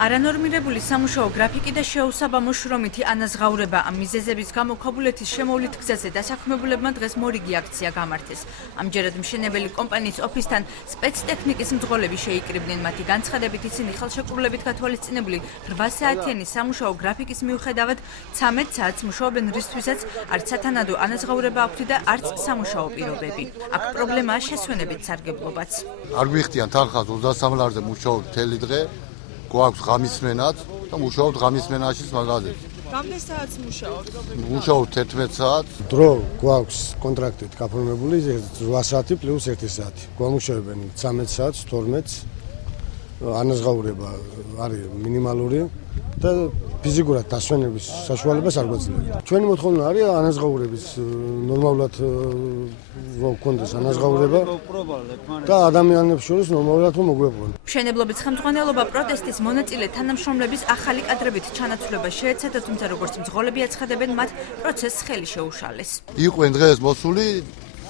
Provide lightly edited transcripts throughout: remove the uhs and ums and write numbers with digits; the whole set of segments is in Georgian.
არანორმირებული სამუშაო გრაფიკი და შეუსაბამო შრომითი ანაზღაურება ამ მიზეზების გამო ქობულეთის შემოვლით გზაზე დასაქმებულებმა დღეს მორიგი აქცია გამართეს. ამჯერად მშენებელი კომპანიის ოფისთან სპეცტექნიკის მძღოლები შეიკრიბნენ. მათი განცხადებით ისინი ხელშეკრულებით გათვალისწინებული 8 საათიანი სამუშაო გრაფიკის მიუხედავად 13 საათს მუშაობენ, რისთვისაც არც სათანადო ანაზღაურება აქვთ და არც სამუშაო პირობები. აქ პრობლემაა შესვენებით სარგებლობაც. არ გვიხდიან თანხას 23 ლარზე მუშაობ მთელი დღე. გვაქვს ღამისმენაც და მუშაობთ ღამისმენაშიც მაგაზეთში. რამდენი საათს მუშაობთ? მუშაობთ 11 საათს. დრო გვაქვს კონტრაქტით გაფორმებული 8 საათი პლუს 1 საათი. გვამუშავებენ 13 საათს, 12-ს. ანაზღაურება არის მინიმალური და ფიზიკურად დასვენების საშუალებას არ გვაძლევთ. ჩვენი მოთხოვნა არის ანაზღაურების ნორმალურად გქონდეს ანაზღაურება და ადამიანებს შორის ნორმალურად მოგვეყვონ. მშენებლობის ხელმძღვანელობა პროტესტის მონაწილე თანამშრომლების ახალი კადრებით ჩანაცვლება შეეცადა, თუმცა როგორც მძღოლები აცხადებენ, მათ პროცესს ხელი შეუშალეს. იყვენ დღეს მოსული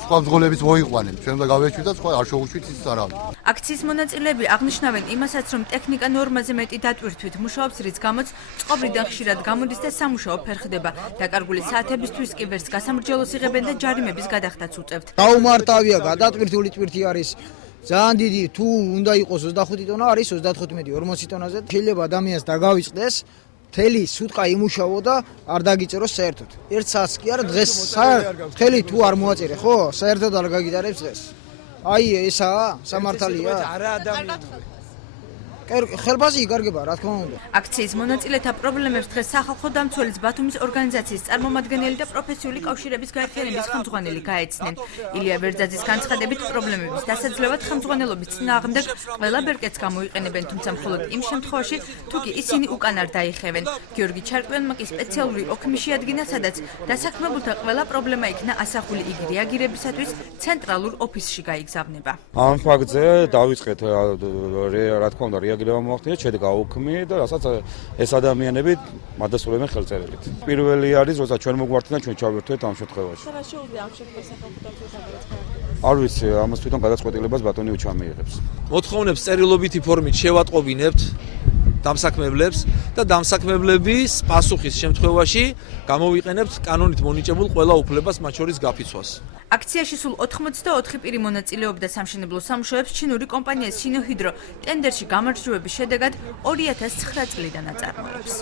სხვა მძღოლებიც მოიყვანენ. ჩვენ და გავეშვით და სხვა არ შევუშვით ის არავინ. აქციის მონაწილეები აღნიშნავენ იმასაც, რომ ტექნიკა ნორმაზე მეტი დატვირთვით მუშაობს, რის გამოც წყობრიდან ხშირად გამოდის და სამუშაო ფერხდება. დაკარგული საათებისთვის კი ვერც გასამრჯელოს იღებენ და ჯარიმების გადახდაც უწევთ. გაუმარტავია, გადატვირთული ტვირთი არის ძალიან დიდი, თუ უნდა იყოს 25 ტონა, არის 35-40 ტონაზე. შეიძლება ადამიანს დაგავიწყდეს მთელი სუტყა იმუშავო და არ დაგიწეროს საერთოდ. 1 საათს კი არა, დღეს მთელი თუ არ მოაწერე, ხო? საერთოდ არ გაგიტარებს დღეს. აი ესაა სამართალია. არა ადამიანი. ხელფასი იკარგება, რა თქმა უნდა. აქციის მონაწილეთა პრობლემებს დღეს სახალხო დამცველის ბათუმის ორგანიზაციის წარმომადგენელი და პროფესიული კავშირების გაერთიანების ხელმძღვანელი გაეცნენ. ილია ვერძაძის განცხადებით, პრობლემების დასაძლევად ხელმძღვანელობის წინააღმდეგ ყველა ბერკეტს გამოიყენებენ, თუმცა მხოლოდ იმ შემთხვევაში, თუ კი ისინი უკან არ დაიხევენ. გიორგი ჩარკვიანმა კი სპეციალური ოქმი შეადგინა, სადაც დასაქმებულთა ყველა პრობლემა იქნა ასახული, იგი რეაგირებისათვის ცენტრალურ ოფისში გაიგზავნება. ამ ფაქტზე დავიწყეთ რა თქმა უნდა რეაგირება მოახდინეთ, შედგა ოქმი და რასაც ეს ადამიანები მადასტურებენ ხელწერილით. პირველი არის, როცა ჩვენ მოგვართეთ და ჩვენ ჩავერთვეთ ამ შემთხვევაში. რა შეუძლია ამ შემთხვევაში სახალხო დამცველს? არ ვიცი, ამას თვითონ გადაწყვეტილებას ბატონი უჩამიიღებს. მოთხოვნებს წერილობითი ფორმით შევატყობინებთ დამსაქმებლებს და დამსაქმებლების პასუხის შემთხვევაში გამოვიყენებთ კანონით მონიჭებულ ყველა უფლებას, მათ შორის გაფიცვას. აქციაში სულ 84 პირი მონაწილეობდა სამშენებლო სამუშაოებს ჩინური კომპანია სინოჰიდრო ტენდერში გამარჯვების შედეგად 2009 წლიდან აწარმოებს.